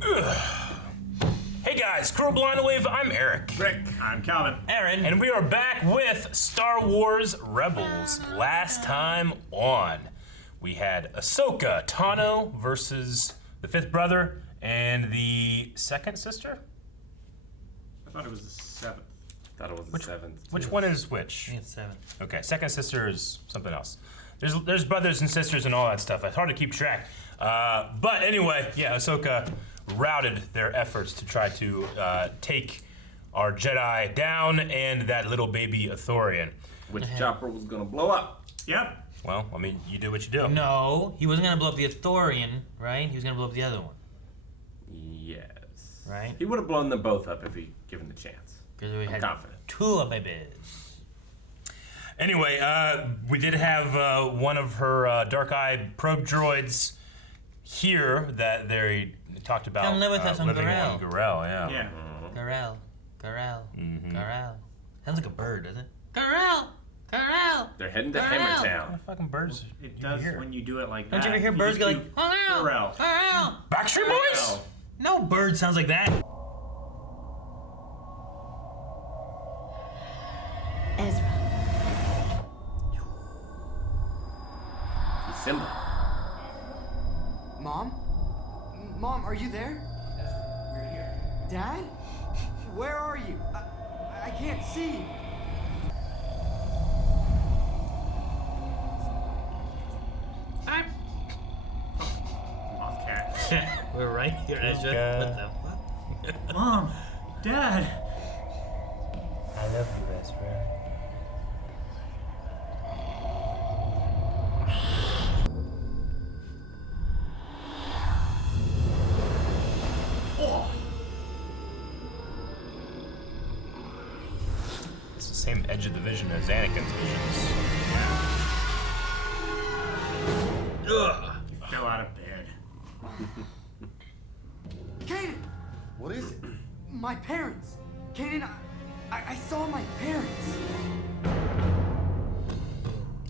Hey guys, Crew Blind Wave, I'm Eric. Rick, I'm Calvin. Aaron. And we are back with Star Wars Rebels. Last time on, we had Ahsoka Tano versus the fifth brother and the second sister? I thought it was the seventh. Thought it was the seventh. Which one is which? I think it's 7. Okay, second sister is something else. There's brothers and sisters and all that stuff. It's hard to keep track. But anyway, yeah, Ahsoka routed their efforts to try to take our Jedi down and that little baby Ithorian. Which chopper was gonna blow up? Yep. Well, I mean, you do what you do. No, he wasn't gonna blow up the Ithorian, right? He was gonna blow up the other one, Yes. right? He would have blown them both up if he given the chance. Because we I'm had confident. 2 babies. Anyway, we did have one of her dark eye probe droids here that they talked about Come live with us on living Gorel. on Gorel, yeah. Yeah. Corral. Mhm. Corral. Sounds like a bird, doesn't it? Corral. They're heading to Wow. What Hammertown. the fucking birds It you does hear? when you do it like that. Don't you ever hear birds go just like, do Corral. Corral. Corral. Backstreet Boys? Corral. No bird sounds like that. Ezra, He's Simba. Mom? Mom, are you there? We're here. Dad? Where are you? I can't see. Off cat. We're right here, Ezra. God. What the fuck? Mom, Dad. I love you, Ezra. Oh. It's the same edge of the vision as Anakin's visions. Ugh. You fell out of bed. Kanan! What is it? My parents! Kanan, I saw my parents!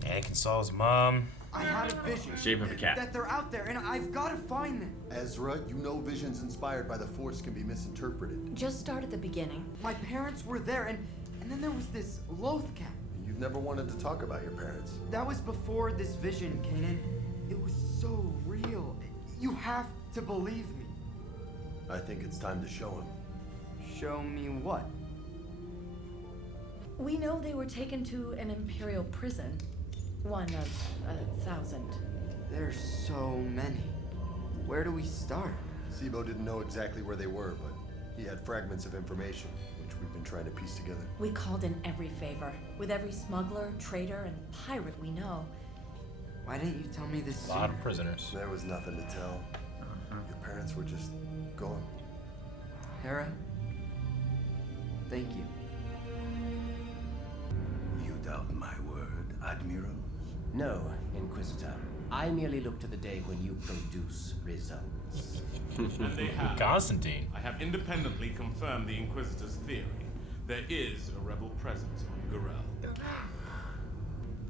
Anakin saw his mom. I had a vision. Shape of a cat. That they're out there and I've got to find them. Ezra, you know visions inspired by the Force can be misinterpreted. just start at the beginning. My parents were there and then there was this Loth cat. You've never wanted to talk about your parents. That was before this vision, Kanan. It was so real. You have to believe me. I think it's time to show him. Show me what? We know they were taken to an Imperial prison. One of 1,000. There's so many. Where do we start? Sibo didn't know exactly where they were, but he had fragments of information, which we've been trying to piece together. We called in every favor, with every smuggler, traitor, and pirate we know. Why didn't you tell me this A lot sooner? of prisoners. There was nothing to tell. Your parents were just gone. Hera? Thank you. You doubt my word, Admiral? No, Inquisitor. I merely look to the day when you produce results. And they have. Constantine. I have independently confirmed the Inquisitor's theory. There is a rebel presence on Gorel.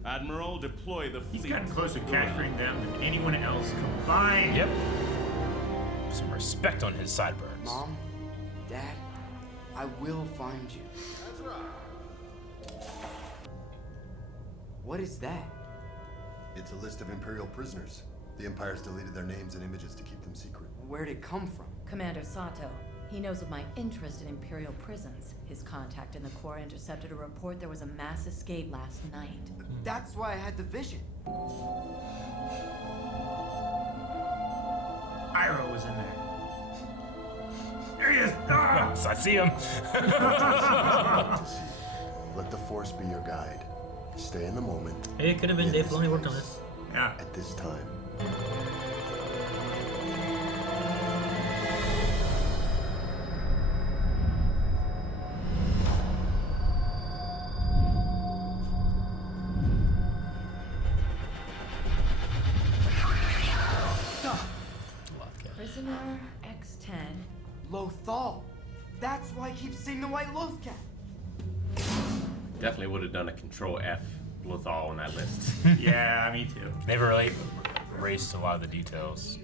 Admiral, deploy the fleet. He's gotten close to capturing them than anyone else combined. Yep. Some respect on his sideburns. Mom? Dad? I will find you. What is that? It's a list of Imperial prisoners. The Empire's deleted their names and images to keep them secret. Where'd it come from? Commander Sato. He knows of my interest in Imperial prisons. His contact in the Corps intercepted a report there was a mass escape last night. That's why I had the vision. Iroh was in there. There he is! Ah! I see him. Let the Force be your guide. Stay in the moment. Hey, it could have been Dave Filoni worked on this. Yeah. At this time. Prisoner X-10. Lothal. That's why I keep seeing the white Loth cat. Definitely would have done a Control F Lothal on that list. Yeah, me too. Never really erased a lot of the details.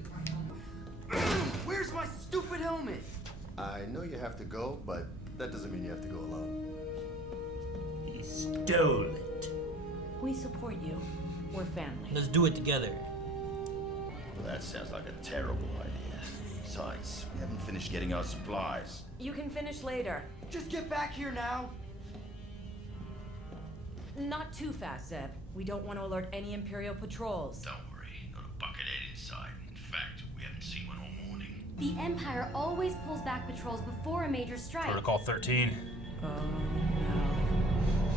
Where's my stupid helmet? helmet. I know you have to go, but that doesn't mean you have to go alone. He stole it. We support you. We're family. Let's do it together. Well, that sounds like a terrible idea. Besides, we haven't finished getting our supplies. You can finish later. Just get back here now. Not too fast, Zeb. We don't want to alert any Imperial patrols. Don't worry, not a buckethead inside. In fact, we haven't seen one all morning. The Empire always pulls back patrols before a major strike. Protocol 13. Oh, no.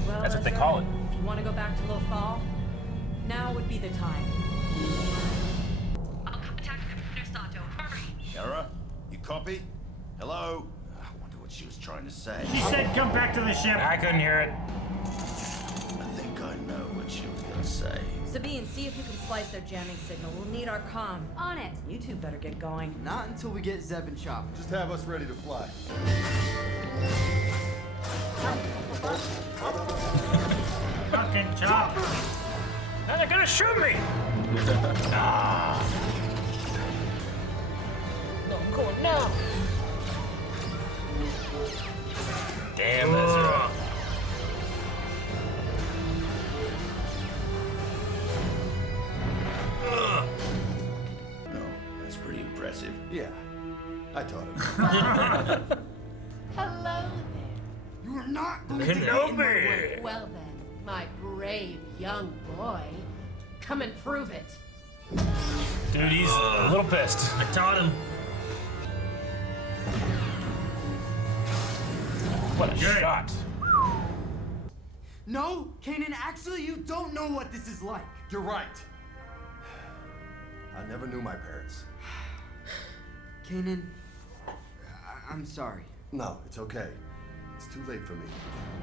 Well, That's what they Ezra, call it. If you want to go back to Lothal, now would be the time. I'll contact Commander Sato. Hurry! Yara, you copy? Hello? I wonder what she was trying to say. She said come back to the ship. I couldn't hear it. I think I know what she was gonna say. Sabine, see if you can splice their jamming signal. We'll need our comm. On it! You two better get going. Not until we get Zeb and Chop. Just have us ready to fly. Fucking chop. Now they're gonna shoot me! No, I'm going now. Damn, Ezra. No, that's pretty impressive. Yeah, I taught him. Hello there. You are not going to get in my way. Well then, my brave young boy. Come and prove it. Dude, he's a little pissed. I taught him. What a shot. No, Kanan, actually, you don't know what this is like. You're right. I never knew my parents. Kanan, I'm sorry. No, it's okay. It's too late for me,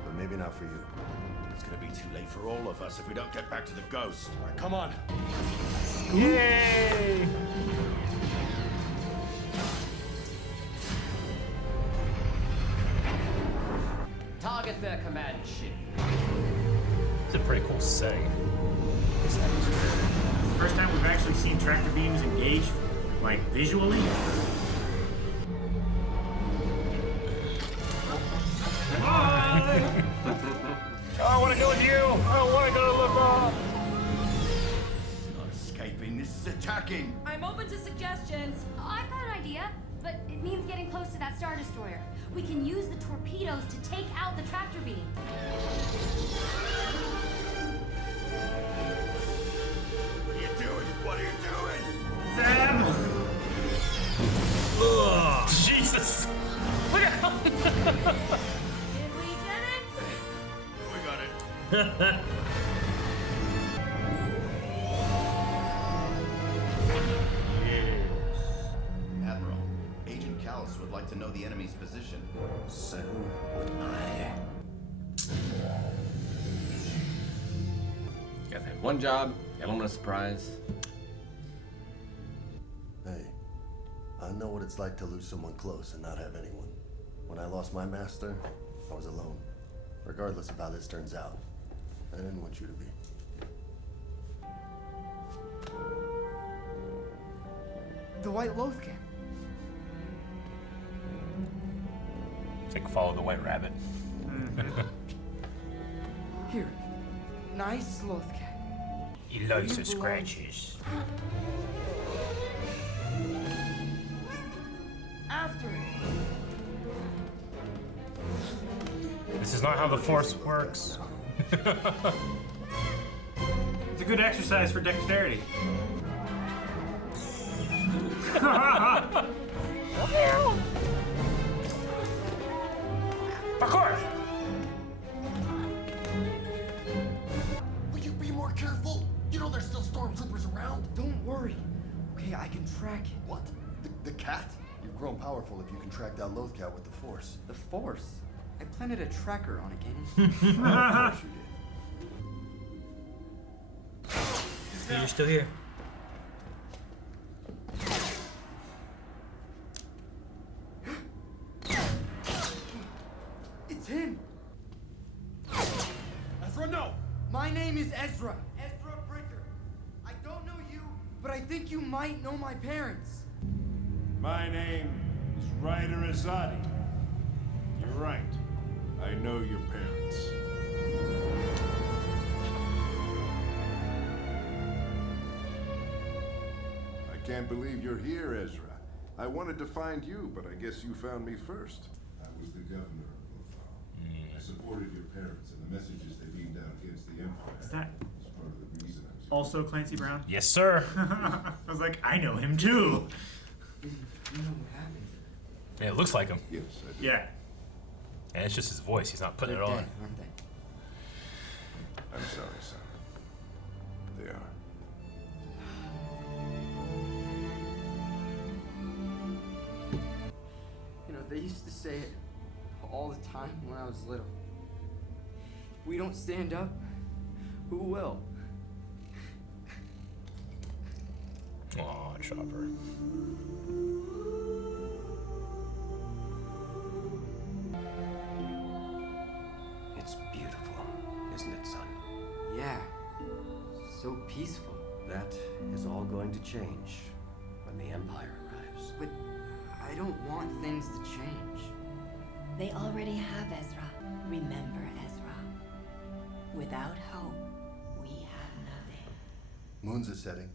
but maybe not for you. It's gonna be too late for all of us if we don't get back to the ghost. All right, come on. Yay! Target their command ship. It's a pretty cool setting. First time we've actually seen tractor beams engage, like visually. Oh, I want to go with you. I want to go to Lothal. It's not escaping, this is attacking. I'm open to suggestions. Oh, I've got an idea, but it means getting close to that Star Destroyer. We can use the torpedoes to take out the tractor beam. What are you doing? What are you doing? Zeb! Ugh, Jesus. Look at how. Did we get it? We got it. Admiral, Agent Callus would like to know the enemy's position. So would I. You guys had one job, element of surprise. Hey, I know what it's like to lose someone close and not have anyone. When I lost my master, I was alone. Regardless of how this turns out, I didn't want you to be. The White Lothcap. Take follow the white rabbit. Here. Nice Lothcap. He likes the scratches. After it. This is not how the Force works. It's a good exercise for dexterity. Parkour! Will you be more careful? You know there's still stormtroopers around. Don't worry. Okay, I can track it. What? The cat? You've grown powerful if you can track down Lothcat with the Force. The Force? I planted a tracker on it, Kanan. Of course you did. You're still here. It's him. Ezra, no! My name is Ezra. Ezra Bridger. I don't know you, but I think you might know my parents. My name is Ryder Azadi. You're right. I know your parents. I can't believe you're here, Ezra. I wanted to find you, but I guess you found me first. I was the governor of Lothal. I supported your parents and the messages they beamed out against the Empire. Is that was part of the reason I was also Clancy Brown? Yes, sir. I was like, I know him too. You know what happened? Yeah, it looks like him. Yes, I do. Yeah. And it's just his voice. He's not putting They're it dead, on. aren't they? I'm sorry, son. They are. You know, they used to say it all the time when I was little. If we don't stand up, who will? Aw, Chopper. It's beautiful, isn't it, son? Yeah. So peaceful. That is all going to change when the Empire arrives. But I don't want things to change. They already have Ezra. Remember, Ezra. Without hope, we have nothing. Moon's a setting.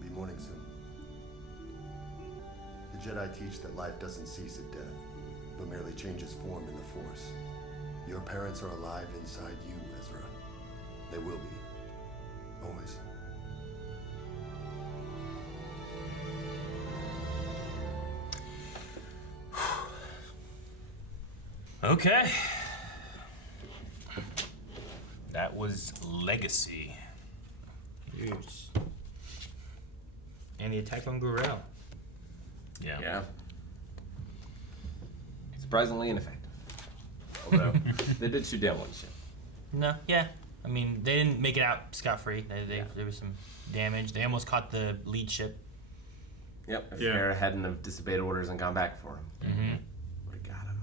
Be morning soon. The Jedi teach that life doesn't cease at death, but merely changes form in the Force. Your parents are alive inside you, Ezra. They will be. Always. Okay. That was Legacy. Yes. And the attack on Gurel. Yeah. Yeah. Surprisingly ineffective. Although, they did shoot down one ship. No, yeah. I mean, they didn't make it out scot-free. There was some damage. They almost caught the lead ship. Yep, if Farrah hadn't have disobeyed orders and gone back for him. Mm-hmm. Would've got him.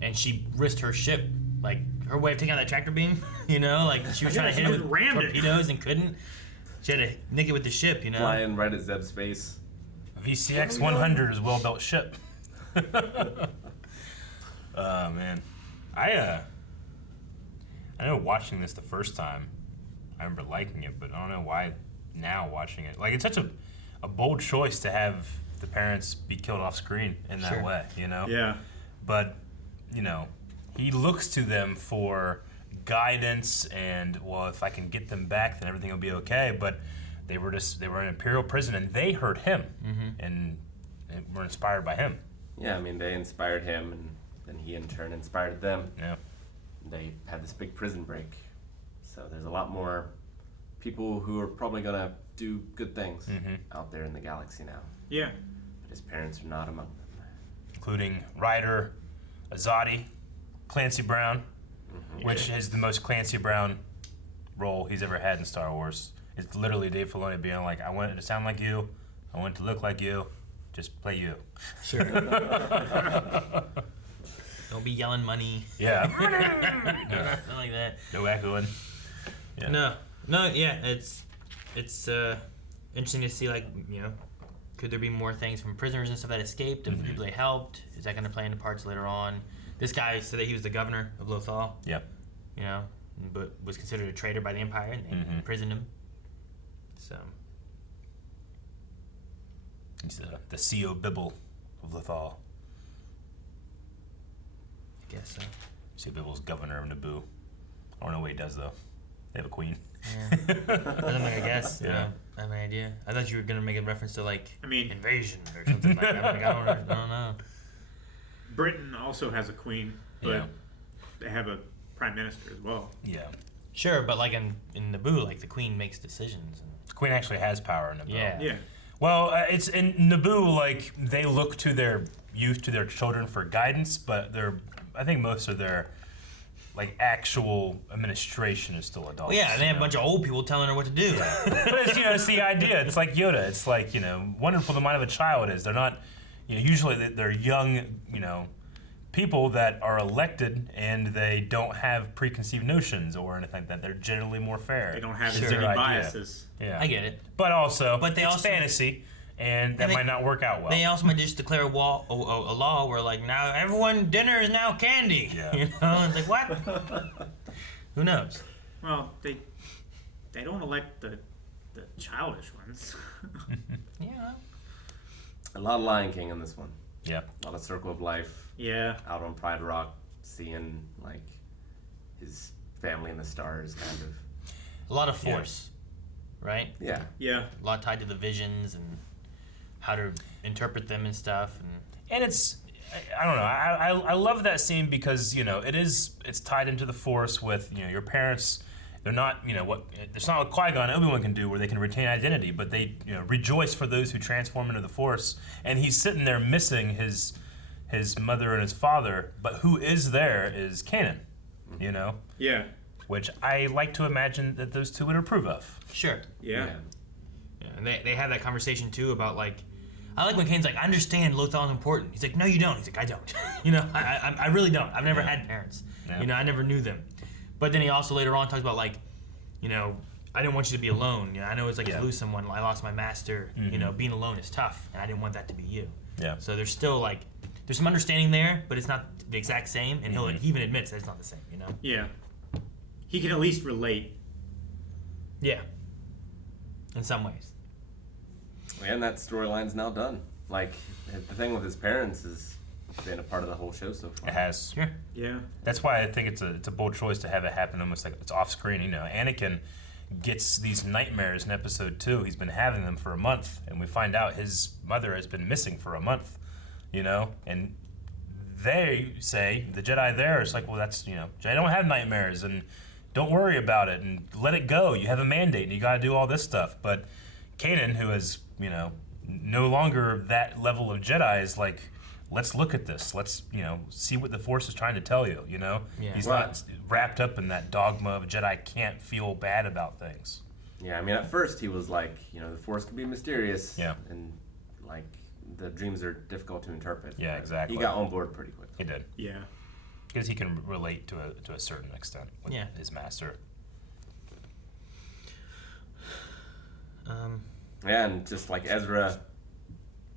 And she risked her ship. Like, her way of taking out that tractor beam, you know? Like, she was trying to hit it with torpedoes and couldn't. She had to nick it with the ship, you know? Flying right at Zeb's face. VCX 100 is a well-built ship. Man. I know watching this the first time, I remember liking it, but I don't know why now watching it. Like, it's such a bold choice to have the parents be killed off screen in that way, you know? Yeah. But, you know, he looks to them for guidance and, well, if I can get them back, then everything will be okay. But they were in Imperial prison, and they heard him, and were inspired by him. Yeah, I mean, they inspired him, and then he in turn inspired them. Yeah. They had this big prison break. So there's a lot more people who are probably going to do good things out there in the galaxy now. Yeah. But his parents are not among them. Including Ryder, Azadi, Clancy Brown, which is the most Clancy Brown role he's ever had in Star Wars. It's literally Dave Filoni being like, I want it to sound like you, I want it to look like you, just play you. Sure. Don't be yelling money. Yeah. Nothing like that. No echoing. Yeah. No, yeah, it's interesting to see, like, you know, could there be more things from prisoners and stuff that escaped and people they helped? Is that going to play into parts later on? This guy said that he was the governor of Lothal. Yep. You know, but was considered a traitor by the Empire and they imprisoned him. So. He's the C.O. Bibble of Lothal. I guess so. C.O. Bibble's governor of Naboo. I don't know what he does, though. They have a queen. Yeah. Doesn't make a guess. Yeah. You know, I have no idea. I thought you were going to make a reference to, like, invasion or something something like that. Like, I don't know. Britain also has a queen, but they have a prime minister as well. Yeah. Sure, but like in Naboo, like the queen makes decisions. The queen actually has power in Naboo. Yeah. Well, it's in Naboo, like, they look to their youth, to their children for guidance, but I think most of their, like, actual administration is still adults. Well, yeah, and they have a bunch of old people telling her what to do. Yeah. But it's, you know, it's the idea. It's like Yoda. It's like, you know, wonderful the mind of a child is. They're not, you know, usually they're young, you know, people that are elected and they don't have preconceived notions or anything like that. They're generally more fair. They don't have is any their idea. biases. Yeah. I get it. But also, But they it's also fantasy, and that might not work out well. They also might just declare a law where like now everyone dinner is now candy. Yeah. You know, it's like what? Who knows? Well, they don't elect the childish ones. Yeah. A lot of Lion King in this one. Yeah. A lot of Circle of Life. Yeah. Out on Pride Rock, seeing like his family in the stars, kind of. A lot of force, right? Yeah. Yeah. A lot tied to the visions and how to interpret them and stuff. And it's, I don't know, I love that scene because, you know, it's tied into the Force with, you know, your parents. They're not, you know, it's not what Qui-Gon and Obi-Wan can do where they can retain identity, but they, you know, rejoice for those who transform into the Force. And he's sitting there missing his mother and his father, but who is there is Kanan, you know? Yeah. Which I like to imagine that those two would approve of. Sure. Yeah. And they have that conversation too about like, I like when Kane's like, I understand Lothal's important. He's like, no, you don't. He's like, I don't. You know, I really don't. I've never had parents. Yeah. You know, I never knew them. But then he also later on talks about like, you know, I didn't want you to be alone. You know, I know it's like to lose someone. I lost my master. Mm-hmm. You know, being alone is tough, and I didn't want that to be you. Yeah. So there's still like, there's some understanding there, but it's not the exact same, and Mm-hmm. he even admits that it's not the same. You know. Yeah. He can at least relate. Yeah. In some ways. And that storyline's now done. Like, the thing with his parents has been a part of the whole show so far. It has. Sure. Yeah. That's why I think it's a bold choice to have it happen almost like it's off screen. You know, Anakin gets these nightmares in episode 2. He's been having them for a month, and we find out his mother has been missing for a month. You know, and they say, the Jedi there is like, well, that's, you know, Jedi don't have nightmares, and don't worry about it, and let it go. You have a mandate, and you got to do all this stuff. But Kanan, who is, you know, no longer that level of Jedi, is like, let's look at this. Let's, you know, see what the Force is trying to tell you, you know? Yeah. He's not wrapped up in that dogma of Jedi can't feel bad about things. Yeah, I mean, at first he was like, you know, the Force can be mysterious. Yeah. And, like, the dreams are difficult to interpret. Yeah, exactly. He got on board pretty quickly. He did. Yeah. Because he can relate to a certain extent with his master. Yeah, and just like Ezra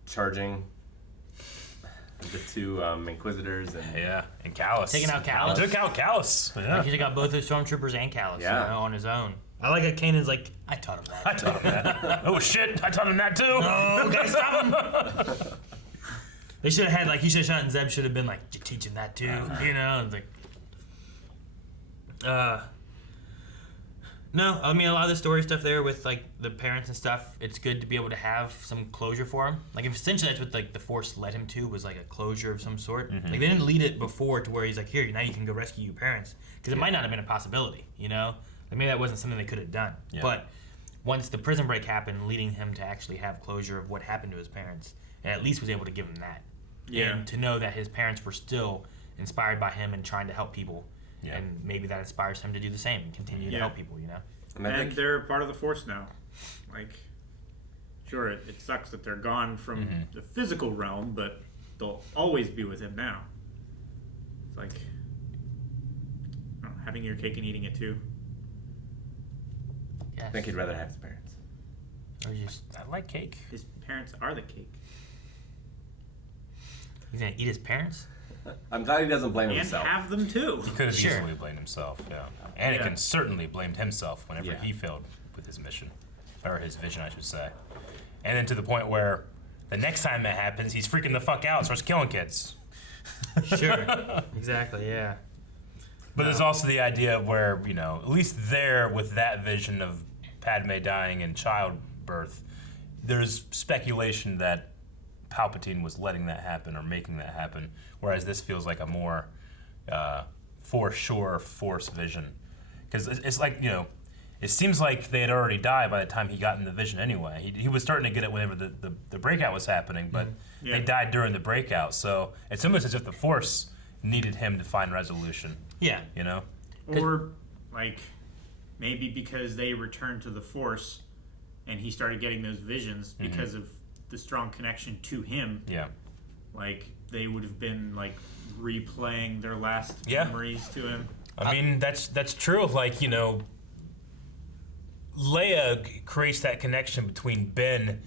charging the two Inquisitors and Callus. Taking out Callus. Took out Callus. Yeah. Like he took out both his stormtroopers and Callus, Yeah. you know, on his own. I like how Kanan's like, I taught him that. I taught him that. Oh shit, I taught him that too. No, gotta stop him. They should have had like, he should have shot, and Zeb should have been like, you teach him that too, you know? It's like, no, I mean, a lot of the story stuff there with like the parents and stuff, it's good to be able to have some closure for him. Like, if essentially that's what like the Force led him to, was like a closure of some sort. Mm-hmm. Like, they didn't lead it before to where he's like, here, now you can go rescue your parents. Because it might not have been a possibility, you know? Like, maybe that wasn't something they could have done. Yeah. But once the prison break happened, leading him to actually have closure of what happened to his parents, and at least was able to give him that. Yeah. And to know that his parents were still inspired by him and trying to help people. Yeah. And maybe that inspires him to do the same and continue to help people, you know? And they're part of the Force now. Like, sure, it sucks that they're gone from the physical realm, but they'll always be with him now. It's like, I don't know, having your cake and eating it too. Yes. I think he'd rather have his parents. Or just, I like cake. His parents are the cake. he's gonna eat his parents? I'm glad he doesn't blame And himself. have them too. He could have Sure. easily blamed himself, yeah. Anakin certainly blamed himself whenever Yeah. he failed with his mission. Or his vision, I should say. And then to the point where the next time that happens, he's freaking the fuck out and starts killing kids. Sure. Exactly, yeah. But there's also the idea of where, you know, at least there with that vision of Padme dying in childbirth, there's speculation that Palpatine was letting that happen or making that happen, whereas this feels like a more for sure Force vision. Because it's like, you know, it seems like they had already died by the time he got in the vision anyway. He was starting to get it whenever the breakout was happening, but they died during the breakout. So it's almost as if the Force needed him to find resolution. Yeah. You know? Or, like, maybe because they returned to the Force and he started getting those visions because of the strong connection to him. Yeah. Like, they would have been, like, replaying their last memories to him. I mean, that's true. Like, you know, Leia creates that connection between Ben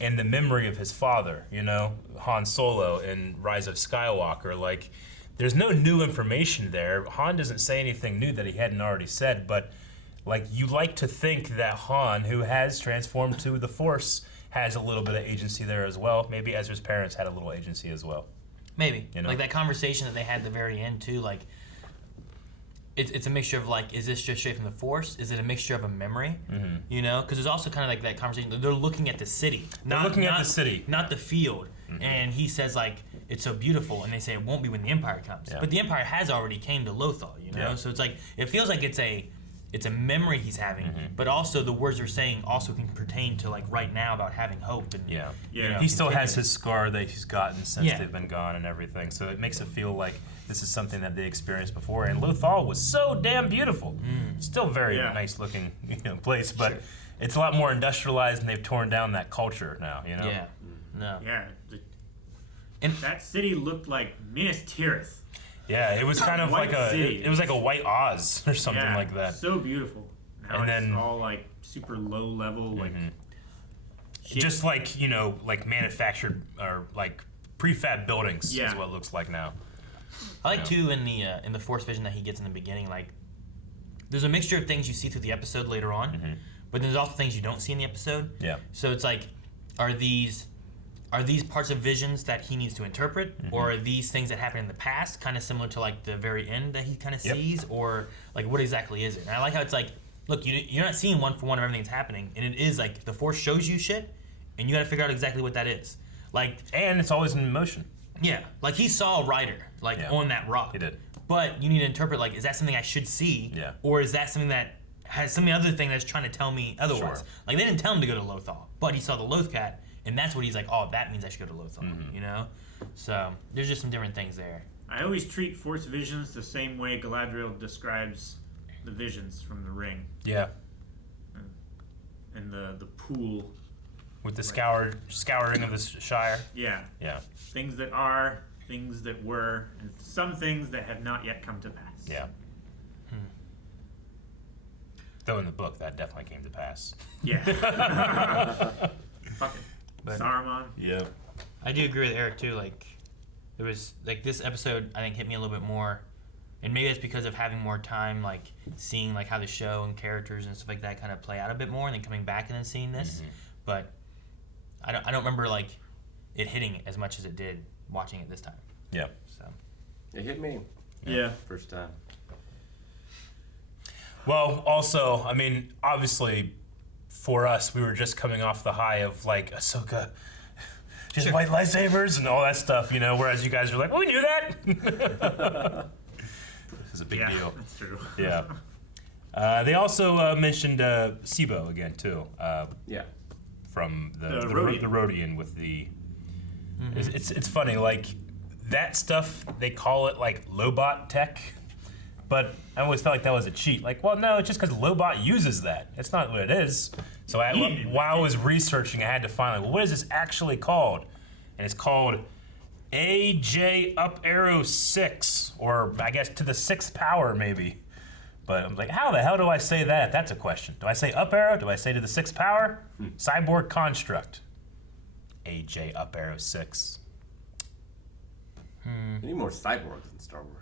and the memory of his father, you know, Han Solo in Rise of Skywalker. Like, there's no new information there. Han doesn't say anything new that he hadn't already said, but like, you like to think that Han, who has transformed to the Force, has a little bit of agency there as well. Maybe Ezra's parents had a little agency as well. Maybe. You know? Like that conversation that they had at the very end too, like it's a mixture of like, is this just straight from the Force? Is it a mixture of a memory? Mm-hmm. You know, because there's also kind of like that conversation. They're looking at the city, not at the city, not the field. Mm-hmm. And he says like, it's so beautiful, and they say it won't be when the Empire comes. Yeah. But the Empire has already came to Lothal, you know. Yeah. So it's like it feels like it's a memory he's having, but also the words they're saying also can pertain to like right now about having hope and Yeah. you know, He still has his scar that he's gotten since Yeah. they've been gone and everything. So it makes it feel like this is something that they experienced before. And Lothal was so damn beautiful. Still very nice looking, place, but it's a lot more industrialized, and they've torn down that culture now. You know. Yeah. No. Yeah. And that city looked like Minas Tirith. Yeah, it was kind of like it was like a White Oz or something like that. So beautiful. Now And it's then- all like super low level, like Just like, like manufactured or like prefab buildings is what it looks like now. I like too in the Force vision that he gets in the beginning, like there's a mixture of things you see through the episode later on, but there's also things you don't see in the episode. Yeah. So it's like, are these parts of visions that he needs to interpret, or are these things that happen in the past, kind of similar to like the very end that he kind of sees, or like what exactly is it? And I like how it's like, look, you're not seeing one for one of everything that's happening, and it is like the Force shows you shit, and you got to figure out exactly what that is. Like, and it's always in motion. Yeah, like he saw a rider like on that rock. He did. But you need to interpret like, is that something I should see? Yeah. Or is that something that has some other thing that's trying to tell me otherwise? Sure. Like they didn't tell him to go to Lothal, but he saw the Lothcat, and that's what he's like, oh, that means I should go to Lothal, you know? So there's just some different things there. I always treat Force visions the same way Galadriel describes the visions from the ring. Yeah. And the pool. With the scouring of the Shire. Yeah. Yeah. Things that are, things that were, and some things that have not yet come to pass. Yeah. Though in the book, that definitely came to pass. Yeah. Fucking Saruman. Yeah. I do agree with Eric too. Like, there was like this episode I think hit me a little bit more, and maybe it's because of having more time, like seeing like how the show and characters and stuff like that kind of play out a bit more, and then coming back and then seeing this. But I don't remember like it hitting as much as it did watching it this time. Yeah. So it hit me. Yeah. First time. Well, also, I mean, obviously, for us, we were just coming off the high of like Ahsoka, she has white lightsabers and all that stuff, Whereas you guys were like, "Oh, we knew that." This is a big deal. That's true. Yeah. They also mentioned Sibo again too. From the Rhodian with the. It's funny, like that stuff. They call it like Lobot tech. But I always felt like that was a cheat. Like, well, no, it's just because Lobot uses that. It's not what it is. So while I was researching, I had to find, like, well, what is this actually called? And it's called AJ Up Arrow 6, or I guess to the 6th power, maybe. But I'm like, how the hell do I say that? That's a question. Do I say up arrow? Do I say to the 6th power? Cyborg construct. AJ Up Arrow 6. We need more cyborgs in Star Wars.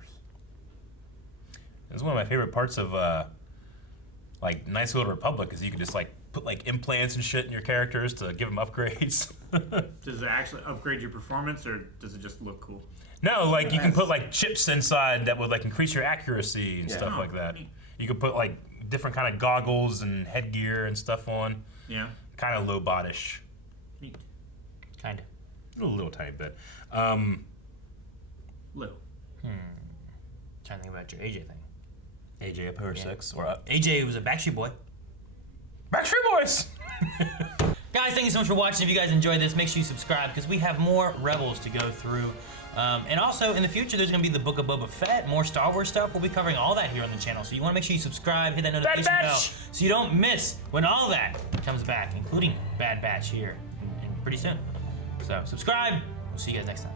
It's one of my favorite parts of like Knights of the Old Republic is you can just like put like implants and shit in your characters to give them upgrades. Does it actually upgrade your performance, or does it just look cool? No, like you can put like chips inside that would like increase your accuracy and stuff like that. You could put like different kind of goggles and headgear and stuff on. Yeah. Kind of low-botish. Neat. Kind of. A little tiny bit. Little. Trying to think about your AJ thing. AJ Up Arrow 6 or up. AJ was a Backstreet Boy. Backstreet Boys! Guys, thank you so much for watching. If you guys enjoyed this, make sure you subscribe because we have more Rebels to go through. And also, in the future, there's going to be the Book of Boba Fett, more Star Wars stuff. We'll be covering all that here on the channel. So you want to make sure you subscribe, hit that notification bell so you don't miss when all that comes back, including Bad Batch here and pretty soon. So subscribe. We'll see you guys next time.